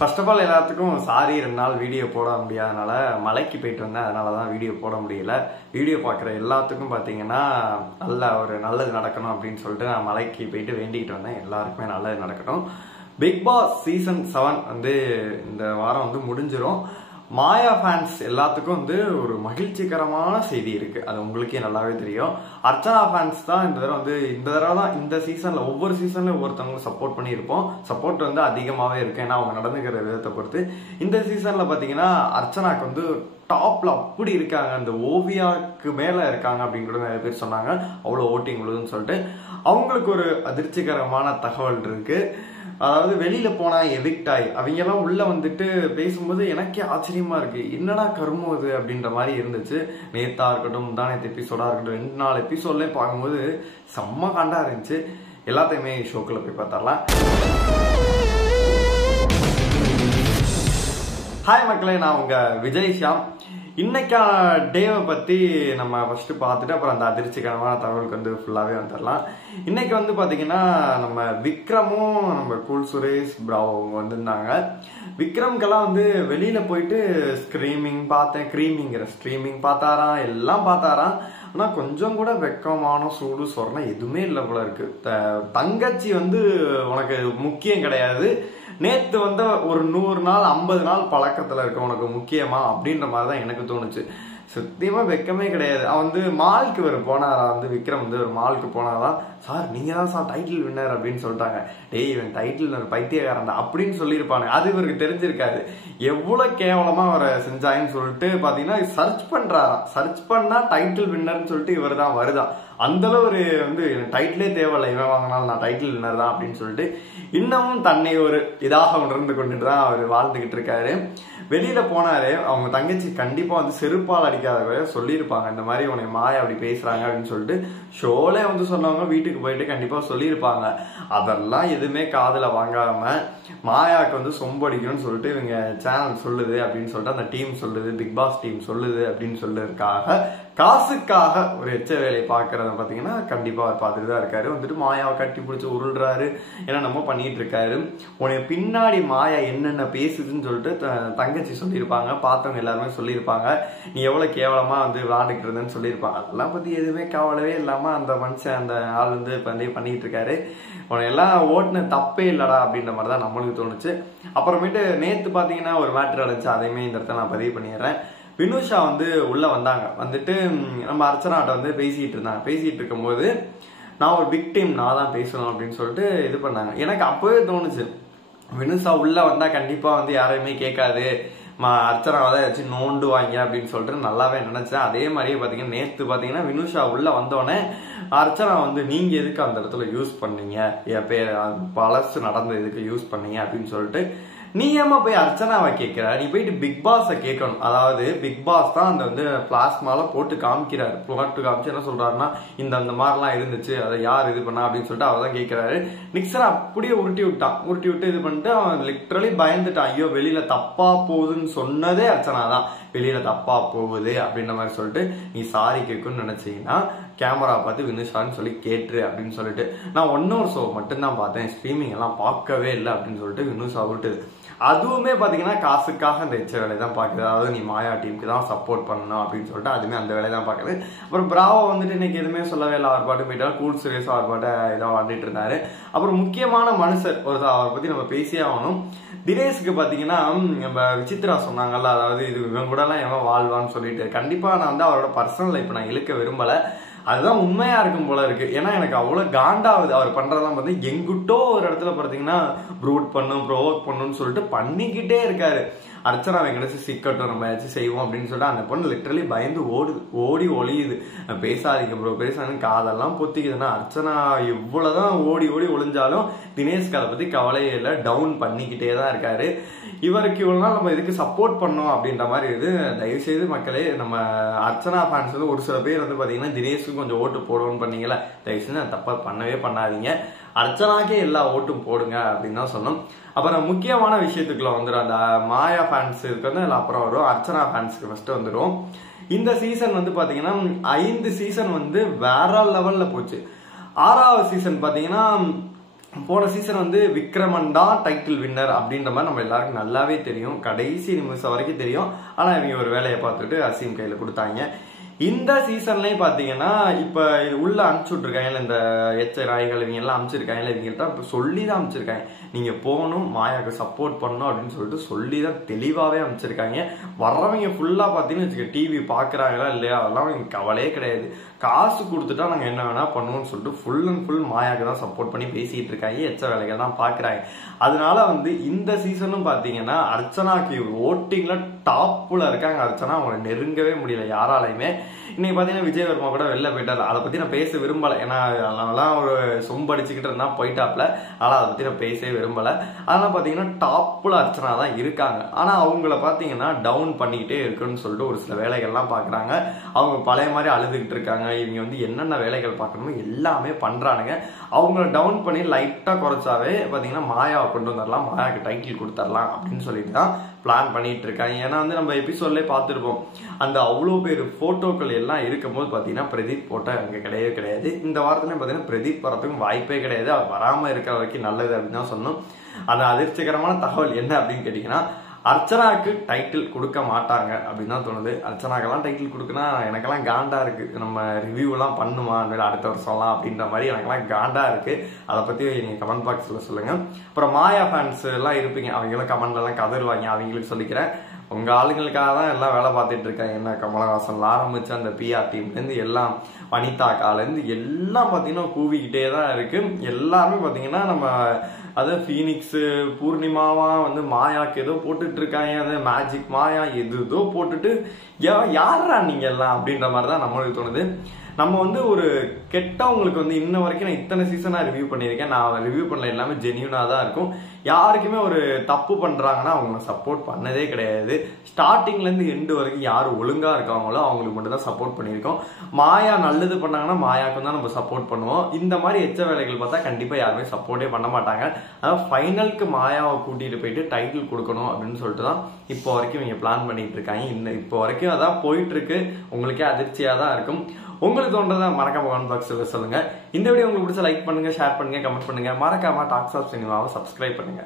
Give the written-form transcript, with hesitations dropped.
First of all எல்லாத்துக்கும் sorry, 2 நாள் video போட முடியாதனால மலைக்கு போயிட்டு வந்தேன். அதனால தான் வீடியோ போட முடியல. வீடியோ பார்க்குற எல்லாத்துக்கும் பார்த்தீங்கன்னா நல்லது நடக்கணும் அப்படின்னு சொல்லிட்டு நான் மலைக்கு போயிட்டு வேண்டிக்கிட்டு வந்தேன். எல்லாருக்குமே நல்லது நடக்கட்டும். பிக் பாஸ் சீசன் 7 வந்து இந்த வாரம் வந்து முடிஞ்சிடும். மாயா ஃபேன்ஸ் எல்லாத்துக்கும் வந்து ஒரு மகிழ்ச்சிகரமான செய்தி இருக்கு. அது உங்களுக்கே நல்லாவே தெரியும். அர்ச்சனா ஃபேன்ஸ் தான் இந்த தடவை தான் இந்த சீசன்ல ஒவ்வொரு சீசன்ல ஒவ்வொருத்தவங்களும் சப்போர்ட் பண்ணியிருப்போம். சப்போர்ட் வந்து அதிகமாகவே இருக்கு. ஏன்னா அவங்க நடந்துக்கிற விதத்தை பொறுத்து. இந்த சீசன்ல பாத்தீங்கன்னா அர்ச்சனாக்கு வந்து டாப்ல அப்படி இருக்காங்க. அந்த ஓவியாவுக்கு மேல இருக்காங்க அப்படின்னு கூட நிறைய பேர் சொன்னாங்க. அவ்வளவு ஓட்டிங் உள்ளதுன்னு சொல்லிட்டு அவங்களுக்கு ஒரு அதிர்ச்சிகரமான தகவல் இருக்கு. அதாவது வெளியில போனா எவிக்ட் ஆகி அவங்க எல்லாம் உள்ள வந்துட்டு பேசும்போது எனக்கே ஆச்சரியமா இருக்கு. என்னடா கருமம் அது அப்படின்ற மாதிரி இருந்துச்சு. நேத்தா இருக்கட்டும், முந்தானத்து எபிசோடா இருக்கட்டும், 2-4 எபிசோட்லயும் பார்க்கும்போது செம்ம காண்டா இருந்துச்சு. எல்லாத்தையுமே ஷோக்குள்ள போய் பார்த்தரலாம். ஹாய் மக்களே, நான் உங்க விஜய் ஷியாம். இன்னைக்கான டேவை பத்தி நம்ம ஃபர்ஸ்ட் பார்த்துட்டு அப்புறம் அந்த அதிர்ச்சிகரமான தகவலுக்கு வந்து ஃபுல்லாவே வந்துடலாம். இன்னைக்கு வந்து பாத்தீங்கன்னா நம்ம விக்ரமும் நம்ம கூல் சுரேஷ் பிராவோ அவங்க வந்திருந்தாங்க. விக்ரம்கெல்லாம் வந்து வெளியில போயிட்டு ஸ்ட்ரீமிங் பார்த்தாராம், எல்லாம் பார்த்தாராம். ஆனா கொஞ்சம் கூட வெக்கமான சூடு சொரணை எதுவுமே இல்லை போல இருக்கு. தங்கச்சி வந்து உனக்கு முக்கியம் கிடையாது. நேத்து வந்து ஒரு 100 நாள் 50 நாள் பழக்கத்துல இருக்க உனக்கு முக்கியமா அப்படின்ற மாதிரிதான் எனக்கு தோணுச்சு. சத்தியமா வெக்கமே கிடையாது. அவன் வந்து மாலுக்கு போனாரா, வந்து விக்ரம் வந்து ஒரு மாலுக்கு போனாதான், சார் நீங்க தான் சார் டைட்டில் வின்னர் அப்படின்னு சொல்லிட்டாங்க. டேய் இவன் டைட்டில் பைத்தியக்காரன் தான் அப்படின்னு சொல்லியிருப்பாங்க. அது இவருக்கு தெரிஞ்சிருக்காது. எவ்வளவு கேவலமா அவரை செஞ்சாங்கன்னு சொல்லிட்டு பாத்தீங்கன்னா சர்ச் பண்றாராம். சர்ச் பண்ணா டைட்டில் வின்னர்னு சொல்லிட்டு இவர் தான் வருதான். அந்த அளவு வந்து டைட்டிலே தேவையில்லை, இவன் வாங்கினாலும் நான் டைட்டில் வின்னர் தான் அப்படின்னு சொல்லிட்டு இன்னமும் தன்னை ஒரு இதாக உணர்ந்து கொண்டுட்டு தான் அவர் வாழ்ந்துகிட்டு இருக்காரு. வெளியில போனாரு. அவங்க தங்கச்சி கண்டிப்பா வந்து செருப்பால் அடிக்காத சொல்லியிருப்பாங்க, இந்த மாதிரி உன்னை மாயா அப்படி பேசுறாங்க அப்படின்னு சொல்லிட்டு. ஷோலே வந்து சொன்னவங்க வீட்டுக்கு போயிட்டு கண்டிப்பா சொல்லியிருப்பாங்க. அதெல்லாம் எதுவுமே காதுல வாங்காம மாயாவுக்கு வந்து சொம்படிக்கணும்னு சொல்லிட்டு இவங்க சேனல் சொல்லுது அப்படின்னு சொல்லிட்டு அந்த டீம் சொல்லுது, பிக் பாஸ் டீம் சொல்லுது அப்படின்னு சொல்றதுக்காக காசுக்காக ஒரு எச்ச வேலை பாக்குறத பாத்தீங்கன்னா கண்டிப்பா அவர் பார்த்துட்டு தான் இருக்காரு. வந்துட்டு மாயாவை கட்டி பிடிச்சி உருள்றாரு, ஏன்னா நம்ம பண்ணிட்டு இருக்காரு. உன்னை பின்னாடி மாயா என்னென்ன பேசுதுன்னு சொல்லிட்டு தங்கச்சி சொல்லியிருப்பாங்க, பார்த்தவங்க எல்லாருமே சொல்லியிருப்பாங்க. நீ எவ்வளவு கேவலமா வந்து விளையாண்டுட்டு இருந்தேன்னு சொல்லியிருப்பாங்க. அதெல்லாம் பத்தி எதுவுமே கவலவே இல்லாம அந்த மனுஷன் அந்த ஆள் வந்து பண்ணிட்டு இருக்காரு. உன்னை எல்லாம் ஓட்டுன தப்பே இல்லடா அப்படின்ற மாதிரிதான் நம்மளுக்கு தோணுச்சு. அப்புறமேட்டு நேத்து பாத்தீங்கன்னா ஒரு மேட்டர் அடைச்சு, அதையுமே இந்த இடத்துல நான் பதிவு பண்ணிடுறேன். வினுஷா வந்து உள்ள வந்தாங்க. வந்துட்டு நம்ம அர்ச்சனாட்ட வந்து பேசிட்டு இருக்கும்போது நான் ஒரு விக்டிம், நான் தான் பேசணும் அப்படின்னு சொல்லிட்டு இது பண்ணாங்க. எனக்கு அப்பவே தோணுச்சு, வினுஷா உள்ள வந்தா கண்டிப்பா வந்து யாரையுமே கேட்காது, அர்ச்சனாவை தான் ஏதாச்சும் நோண்டுவாங்க அப்படின்னு சொல்லிட்டு நல்லாவே நினைச்சேன். அதே மாதிரியே பாத்தீங்கன்னா நேத்து பாத்தீங்கன்னா வினுஷா உள்ள வந்தோடனே அர்ச்சனா வந்து நீங்க எதுக்கு அந்த இடத்துல யூஸ் பண்ணீங்க, என் பேர் பழசு நடந்த எதுக்கு யூஸ் பண்ணீங்க அப்படின்னு சொல்லிட்டு, நீ ஏமா போய் அர்ச்சனாவை கேட்கிற, நீ போயிட்டு பிக் பாஸ கேட்கணும். அதாவது பிக் பாஸ் தான் அந்த வந்து பிளாஸ்மால போட்டு காமிக்கிறாரு. போட்டு காமிச்சு என்ன சொல்றாருன்னா, இந்த மாதிரிலாம் இருந்துச்சு, அதை யார் இது பண்ணா அப்படின்னு சொல்லிட்டு அவர் தான் கேட்கிறாரு. நிக்சரை அப்படியே உருட்டி விட்டு இது பண்ணிட்டு அவன் லிட்டரலி பயந்துட்டான். ஐயோ வெளியில தப்பா போகுதுன்னு சொன்னதே அர்ச்சனா தான், வெளியில தப்பா போகுது அப்படின்ற மாதிரி சொல்லிட்டு நீ சாரி கேட்குன்னு நினைச்சீங்கன்னா கேமரா பார்த்து வினுஷான்னு சொல்லி கேட்டுரு அப்படின்னு சொல்லிட்டு. நான் ஒன்னொரு ஷோ மட்டும்தான் பார்த்தேன், ஸ்ட்ரீமிங் எல்லாம் பார்க்கவே இல்லை அப்படின்னு சொல்லிட்டு வினுஷா விட்டுது. அதுவுமே பாத்தீங்கன்னா காசுக்காக அந்த எச்ச வேலையை தான் பாக்குது. அதாவது நீ மாயா டீமுக்கு தான் சப்போர்ட் பண்ணணும் அப்படின்னு சொல்லிட்டு அதுவுமே அந்த வேலையை தான் பாக்குது. அப்புறம் பிராவோ வந்துட்டு இன்னைக்கு எதுவுமே சொல்லவே இல்லை. அவர் பாட்டு போயிட்டா, கூல் சுரேஷ் அவர் பாட்டு இதான் வந்துட்டு இருந்தாரு. அப்புறம் முக்கியமான மனுஷர் அவரை பத்தி நம்ம பேசியே ஆகணும். தினேஷ்க்கு பாத்தீங்கன்னா நம்ம விசித்ரா சொன்னாங்கல்ல, அதாவது இது இவங்க கூட எல்லாம் எவன் வாழ்வான்னு சொல்லிட்டு. கண்டிப்பா நான் வந்து அவரோட பர்சனல் லைஃப் நான் இழுக்க விரும்பல. அதுதான் உண்மையா இருக்கும் போல இருக்கு. ஏன்னா எனக்கு அவ்வளவு காண்டாவது அவர் பண்றதெல்லாம் பார்த்து. எங்கிட்டோ ஒரு இடத்துல பாத்தீங்கன்னா ப்ரூட் பண்ணும், ப்ரோவோக் பண்ணுன்னு சொல்லிட்டு பண்ணிக்கிட்டே இருக்காரு. அர்ச்சனா வெங்கடேஷ் சிக்கட்டும், நம்ம ஏதாச்சும் செய்வோம் அப்படின்னு சொல்லிட்டு அந்த பொண்ணு லிட்டரலி பயந்து ஓடி ஒளியுது. பேசாதீங்க ப்ரோ, பேசாதுன்னு காதெல்லாம் பொத்திக்குதுன்னா அர்ச்சனா எவ்வளவுதான் ஓடி ஒளிஞ்சாலும் தினேஷ்க்கு அதை பத்தி கவலையே இல்லை, டவுன் பண்ணிக்கிட்டே தான் இருக்காரு. இவருக்கு இவ்வளவு நாள் நம்ம இதுக்கு சப்போர்ட் பண்ணோம் அப்படின்ற மாதிரி இது. தயவு செய்து மக்களே, நம்ம அர்ச்சனா ஃபேன்ஸ் வந்து ஒரு சில பேர் வந்து பாத்தீங்கன்னா தினேஷ்க்கு கொஞ்சம் ஓட்டு போடுவோம்னு பண்ணீங்களா, தயவு செய்து தப்பா பண்ணவே பண்ணாதீங்க. அர்ச்சனாக்கே எல்லா ஓட்டும் போடுங்க அப்படின்னு தான் சொன்னோம். அப்புறம் முக்கியமான விஷயத்துக்குள்ள வந்துடும். அந்த மாயா ஃபேன்ஸ் இருக்கிறது அப்புறம் வரும், அர்ச்சனா ஃபேன்ஸ்க்கு ஃபர்ஸ்ட் வந்துடும். இந்த சீசன் வந்து பாத்தீங்கன்னா 5 சீசன் வந்து வேற லெவல்ல போச்சு. 6வது சீசன் பாத்தீங்கன்னா போன சீசன் வந்து விக்ரமன் தான் டைட்டில் வின்னர் அப்படின்ற மாதிரி நம்ம எல்லாருக்கும் நல்லாவே தெரியும், கடைசி நிமிஷம் வரைக்கும் தெரியும். ஆனா இவங்க ஒரு வேலையை பார்த்துட்டு அசீம் கையில கொடுத்தாங்க. இந்த சீசன்லயும் பாத்தீங்கன்னா இப்ப உள்ள அனுப்பிச்சு விட்டுருக்காங்க, இந்த எச்ச ராய்கள் இவங்க எல்லாம் அனுப்பிச்சிருக்காங்க, இவங்கள்ட்ட சொல்லிதான் அனுப்பிச்சிருக்காங்க நீங்க போகணும் மாயாவுக்கு சப்போர்ட் பண்ணணும் அப்படின்னு சொல்லிட்டு சொல்லிதான் தெளிவாவே அனுப்பிச்சிருக்காங்க. வர்றவங்க ஃபுல்லா பாத்தீங்கன்னா டிவி பாக்குறாங்களா இல்லையா அதெல்லாம் எனக்கு கவலையே கிடையாது, காசு கொடுத்துட்டா நாங்க என்ன வேணா பண்ணுவோம்னு சொல்லிட்டு ஃபுல் அண்ட் ஃபுல் மாயாவுக்கு தான் சப்போர்ட் பண்ணி பேசிட்டு இருக்காங்க, எச்ச வேலைகள் தான் பாக்குறாங்க. அதனால வந்து இந்த சீசனும் பாத்தீங்கன்னா அர்ச்சனாக்கு ஓட்டிங்ல டாப்ல இருக்காங்க. அர்ச்சனா அவங்களை நெருங்கவே முடியல யாராலையுமே. இன்னைக்கு பாத்தீங்கன்னா விஜயவர்மா கூட வெளில போயிட்டாரு, அதை பத்தி நான் பேச விரும்பல, ஏன்னா அதெல்லாம் ஒரு சொம்படிச்சுக்கிட்டு இருந்தா போயிட்டாப்ல, ஆனா அதை பத்தி நான் பேசவே விரும்பல. அதனால பாத்தீங்கன்னா டாப்ல அர்ச்சனா தான் இருக்காங்க. ஆனா அவங்கள பாத்தீங்கன்னா டவுன் பண்ணிக்கிட்டே இருக்குன்னு சொல்லிட்டு ஒரு சில வேலைகள்லாம் பாக்குறாங்க. அவங்க பழைய மாதிரி அழுதுகிட்டு இருக்காங்க, இவங்க வந்து என்னென்ன வேலைகள் பார்க்கணுமோ எல்லாமே பண்றானுங்க. அவங்கள டவுன் பண்ணி லைட்டா குறைச்சாவே பாத்தீங்கன்னா மாயாவை கொண்டு வந்துடலாம், மாயாவுக்கு டைட்டில் கொடுத்துடலாம் அப்படின்னு சொல்லிட்டு தான் பிளான் பண்ணிட்டு இருக்காங்க. ஏன்னா வந்து நம்ம எபிசோட்லயே பார்த்துருப்போம், அந்த அவ்வளோ பேர் போட்டோக்கள் எல்லாம் இருக்கும் போது பாத்தீங்கன்னா பிரதீப் போட்டோ அங்க கிடையவே கிடையாது. இந்த வாரத்துல பாத்தீங்கன்னா பிரதீப் வரத்துக்கும் வாய்ப்பே கிடையாது, அவர் வராம இருக்கிற வரைக்கும் நல்லது அப்படின்னு தான் சொன்னோம். அந்த அதிர்ச்சிகரமான தகவல் என்ன அப்படின்னு கேட்டீங்கன்னா அர்ச்சனாக்கு டைட்டில் கொடுக்க மாட்டாங்க அப்படின்னு தான் தோணுது. அர்ச்சனாக்கெல்லாம் டைட்டில் கொடுக்குன்னா எனக்கெல்லாம் காண்டா இருக்கு, நம்ம ரிவ்யூ எல்லாம் பண்ணுமா அடுத்த வருஷம்லாம் அப்படின்ற மாதிரி எனக்கெல்லாம் காண்டா இருக்கு. அதை பத்தி நீங்க கமெண்ட் பாக்ஸ்ல சொல்லுங்க. அப்புறம் மாயா ஃபேன்ஸ் எல்லாம் இருப்பீங்க, அவங்களும் கமெண்ட்ல எல்லாம் கதறுவாங்க, அவங்களுக்கு சொல்லிக்கிறேன் உங்க ஆளுங்களுக்காக தான் எல்லாம் வேலை பார்த்துட்டு இருக்காங்க. என்ன கமலஹாசன்ல ஆரம்பிச்சு அந்த பிஆர் டீம்ல இருந்து எல்லாம் வனிதா கால இருந்து எல்லாம் பாத்தீங்கன்னா கூவிக்கிட்டே தான் இருக்கு. எல்லாருமே பாத்தீங்கன்னா நம்ம அது ஃபீனிக்ஸ் பூர்ணிமாவா வந்து மாயாக்கு ஏதோ போட்டுட்டு இருக்காங்க, அது மேஜிக் மாயா எதோ போட்டுட்டு யாரா நீங்க எல்லாம் அப்படின்ற மாதிரி தான் நம்மளுக்கு தோணுது. நம்ம வந்து ஒரு கெட்டவங்களுக்கு வந்து இன்ன வரைக்கும் நான் இத்தனை சீசனா ரிவ்யூ பண்ணியிருக்கேன், நான் ரிவ்யூ பண்ணல எல்லாமே ஜென்யூனா தான் இருக்கும். யாருக்குமே ஒரு தப்பு பண்றாங்கன்னா அவங்க சப்போர்ட் பண்ணதே கிடையாது. ஸ்டார்டிங்ல இருந்து எண்டு வரைக்கும் யாரு ஒழுங்கா இருக்காங்களோ அவங்களுக்கு மட்டும் தான் சப்போர்ட் பண்ணியிருக்கோம். மாயா நல்லது பண்ணாங்கன்னா மாயாவுக்கு தான் நம்ம சப்போர்ட் பண்ணுவோம். இந்த மாதிரி எச்ச வேலைகள் பார்த்தா கண்டிப்பா யாருமே சப்போர்ட்டே பண்ண மாட்டாங்க. அதாவது ஃபைனலுக்கு மாயாவை கூட்டிட்டு போயிட்டு டைட்டில் கொடுக்கணும் அப்படின்னு சொல்லிட்டு தான் இப்போ வரைக்கும் இவங்க பிளான் பண்ணிட்டு இருக்காங்க. இப்போ வரைக்கும் அதான் போயிட்டு இருக்கு. உங்களுக்கே அதிர்ச்சியா தான் இருக்கும். உங்களுக்கு தோன்றதை மறக்காம கமெண்ட் பாக்ஸ்ல சொல்லுங்க. இந்த வீடியோ உங்களுக்கு பிடிச்ச லைக் பண்ணுங்க, ஷேர் பண்ணுங்க, கமெண்ட் பண்ணுங்க. மறக்காம டாக்ஸ் ஆஃப் சினிமாவை சப்ஸ்கிரைப் பண்ணுங்க.